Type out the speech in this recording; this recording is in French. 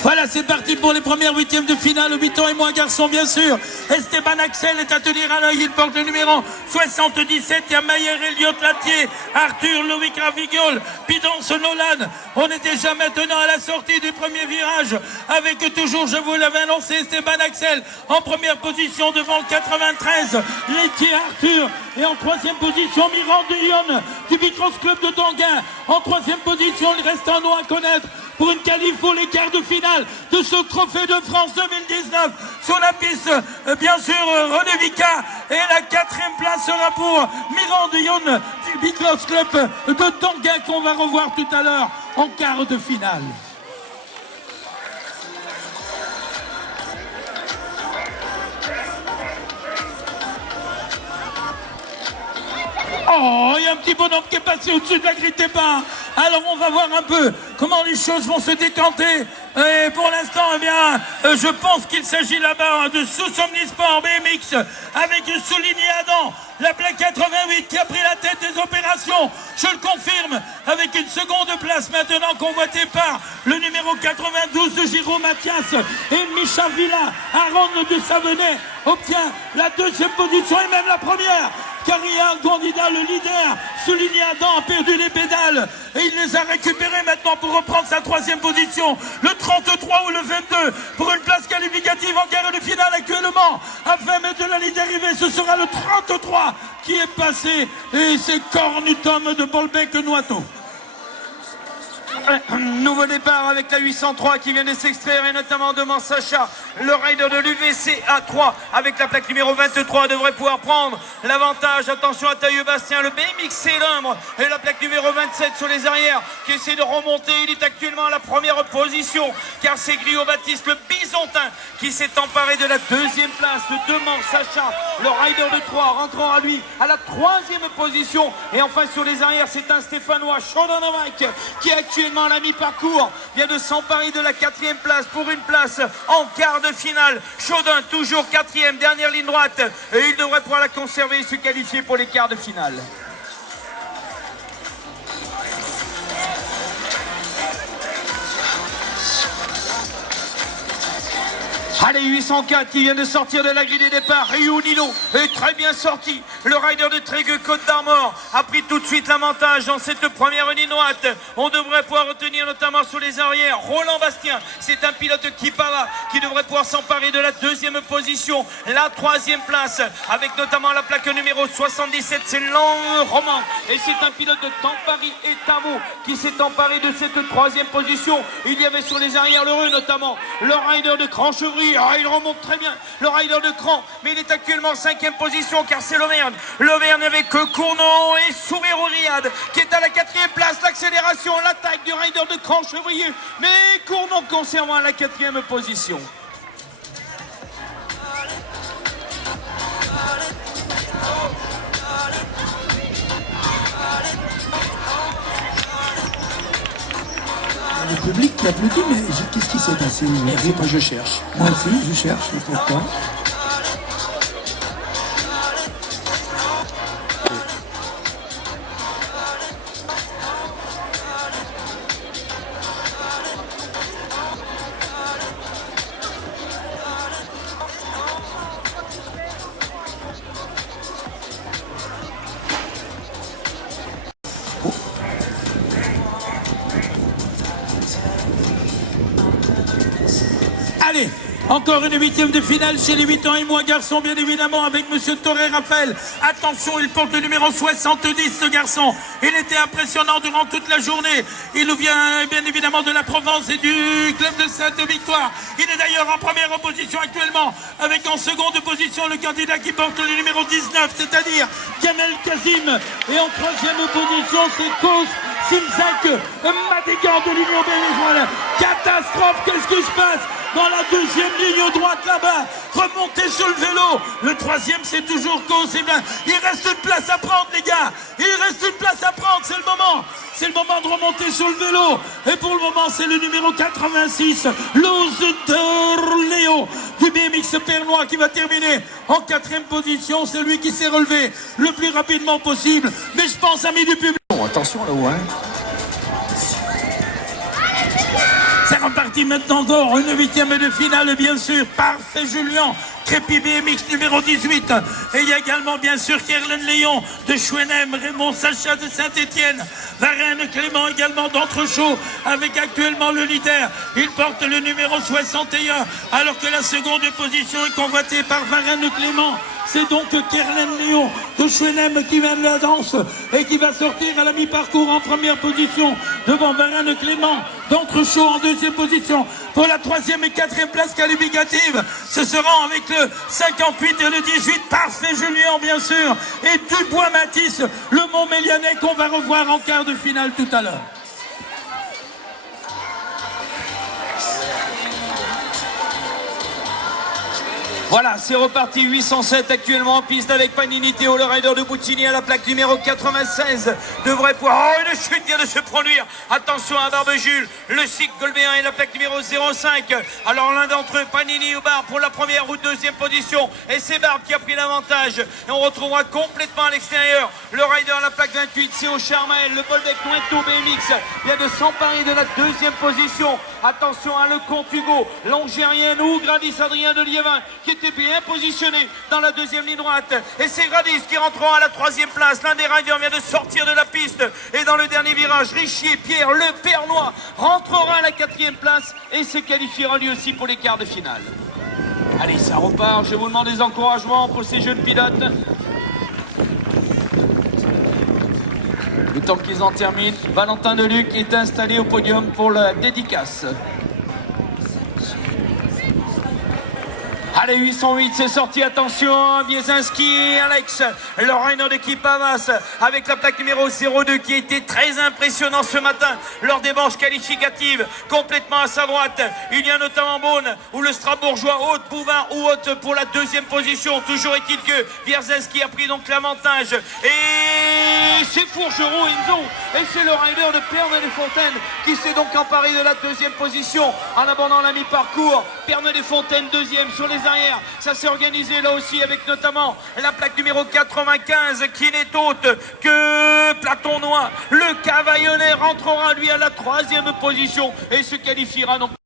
Voilà, c'est parti pour les premières huitièmes de finale, 8 ans et moins garçons, bien sûr. Esteban Axel est à tenir à l'œil, il porte le numéro 77. Il y a Mayer, Elliot Latier, Arthur, Loïc Ravigol, Pidance Nolan. On est déjà maintenant à la sortie du premier virage, avec toujours, je vous l'avais annoncé, Esteban Axel en première position devant le 93, Laitier Arthur. Et en troisième position, Mirande Lyon du Bicross Club de Danguin. En troisième position, il reste un nom à connaître pour une qualif pour les quarts de finale de ce Trophée de France 2019 sur la piste, bien sûr, René Vica. Et la quatrième place sera pour Mirande Lyon du Bicross Club de Danguin qu'on va revoir tout à l'heure en quart de finale. Oh, il y a un petit bonhomme qui est passé au-dessus de la grille des bains. Alors on va voir un peu comment les choses vont se décanter. Et pour l'instant, eh bien, je pense qu'il s'agit là-bas de Sous Omnisport BMX avec Souligné Adam, la plaque 88 qui a pris la tête des opérations. Je le confirme, avec une seconde place maintenant convoitée par le numéro 92 de Giro Mathias et Micha Villa. Aaron de Savenay obtient la deuxième position et même la première. Car il y a un candidat, le leader, Souligné Adam, a perdu les pédales et il les a récupérés maintenant pour reprendre sa troisième position. Le 33 ou le 22 pour une place qualificative en quart de finale actuellement. À 20 mètres de la ligne d'arrivée, ce sera le 33 qui est passé et c'est Cornutum de Bolbec-Noiteau. Nouveau départ avec la 803 qui vient de s'extraire et notamment devant Sacha, le rider de l'UVC A3 avec la plaque numéro 23 devrait pouvoir prendre l'avantage. Attention à Tailleux Bastien, le BMX Célumbre et la plaque numéro 27 sur les arrières qui essaie de remonter. Il est actuellement à la première position car c'est Grio Baptiste, le Bisontin, qui s'est emparé de la deuxième place devant Sacha, le rider de 3, rentrant à lui à la troisième position. Et enfin sur les arrières, c'est un Stéphanois, Chodanovac, qui est actuellement à la mi-parcours, vient de s'emparer de la quatrième place pour une place en quart de finale. Chaudin toujours quatrième, dernière ligne droite, et il devrait pouvoir la conserver et se qualifier pour les quarts de finale. Allez, 804 qui vient de sortir de la grille des départs. Rio Nilo est très bien sorti. Le rider de Trégueux Côte d'Armor a pris tout de suite l'avantage dans cette première ligne droite. On devrait pouvoir retenir notamment sur les arrières Roland Bastien. C'est un pilote Kipava qui devrait pouvoir s'emparer de la deuxième position. La troisième place avec notamment la plaque numéro 77. C'est Roman. Et c'est un pilote de Tampari et Tavo qui s'est emparé de cette troisième position. Il y avait sur les arrières l'heureux notamment le rider de Cranchevry. Il remonte très bien, le rider de Cran, mais il est actuellement en cinquième position car c'est l'Auvergne. L'Auvergne avec Cournon et Sourire au Riad qui est à la quatrième place. L'accélération, l'attaque du rider de Cran-Chevrier, mais Cournon conservant à la quatrième position. Le public qui applaudit, mais qu'est-ce qui s'est passé? Moi je cherche. Moi aussi, je cherche, pourquoi? Allez, encore une huitième de finale chez les 8 ans et moins garçons, bien évidemment, avec Monsieur Toré Raphaël. Attention, il porte le numéro 70, ce garçon. Il était impressionnant durant toute la journée. Il nous vient bien évidemment de la Provence et du club de Sainte-Victoire. Il est d'ailleurs en première position actuellement, avec en seconde position le candidat qui porte le numéro 19, c'est-à-dire Kamel Kazim. Et en troisième position, c'est Kos Simzak Madigan de l'Union Bénévoile. Catastrophe, qu'est-ce qui se passe dans la deuxième ligne droite là-bas? Remontez sur le vélo. Le troisième, c'est toujours Kos. Il reste une place à prendre, les gars. Il reste une place à prendre, c'est le moment. C'est le moment de remonter sur le vélo. Et pour le moment, c'est le numéro 86, Lose Léo du BMX Pernois qui va terminer en quatrième position. C'est lui qui s'est relevé le plus rapidement possible. Mais je pense, amis du public. Bon, attention là-haut, hein. C'est reparti maintenant encore, une huitième de finale bien sûr, Parfait Julien, Crépi BMX numéro 18. Et il y a également bien sûr Kerlen Léon de Chouenem, Raymond Sacha de Saint-Étienne, Varenne Clément également d'Entrechaux, avec actuellement le leader. Il porte le numéro 61, alors que la seconde position est convoitée par Varenne Clément. C'est donc Kerlen Léon de Chouenem qui vient de la danse et qui va sortir à la mi-parcours en première position devant Varenne Clément d'Entrechaux en deuxième position. Pour la troisième et quatrième place qualificative, ce sera avec le 58 et le 18, Parfait Julien bien sûr, et Dubois Matisse, le Montmélianais qu'on va revoir en quart de finale tout à l'heure. Voilà, c'est reparti, 807 actuellement en piste avec Panini Théo, le rider de Boutigny à la plaque numéro 96. Devrait pouvoir... Oh, une chute vient de se produire. Attention à Barbe-Jules, le cycle Golbéen et la plaque numéro 05. Alors l'un d'entre eux, Panini ou Barbe pour la première ou deuxième position. Et c'est Barbe qui a pris l'avantage. Et on retrouvera complètement à l'extérieur le rider à la plaque 28, c'est au Charmael. Le Bolbec Lointo BMX vient de s'emparer de la deuxième position. Attention à le compte Hugo, l'Angérien ou Gradis Adrien de Liévin qui était bien positionné dans la deuxième ligne droite. Et c'est Gradis qui rentrera à la troisième place. L'un des riders vient de sortir de la piste. Et dans le dernier virage, Richier, Pierre, le Pernois rentrera à la quatrième place et se qualifiera lui aussi pour les quarts de finale. Allez, ça repart. Je vous demande des encouragements pour ces jeunes pilotes. Le temps qu'ils en terminent, Valentin Deluc est installé au podium pour la dédicace. Allez, 808, c'est sorti, attention, Biesinski et Alex, le rider d'équipe Havas, avec la plaque numéro 02 qui a été très impressionnant ce matin lors des manches qualificatives, complètement à sa droite. Il y a notamment Beaune ou le Strasbourgeois Haute, Bouvard ou Haute pour la deuxième position. Toujours est-il que Biesinski a pris donc l'avantage. Et c'est Fourgereau Enzo, et c'est le rider de Pernay-les-Fontaines qui s'est donc emparé de la deuxième position en abandonnant la mi-parcours. Pernay-les-Fontaines deuxième sur les arrière, ça s'est organisé là aussi avec notamment la plaque numéro 95 qui n'est autre que Platon Noir. Le Cavaillonnais rentrera lui à la troisième position et se qualifiera donc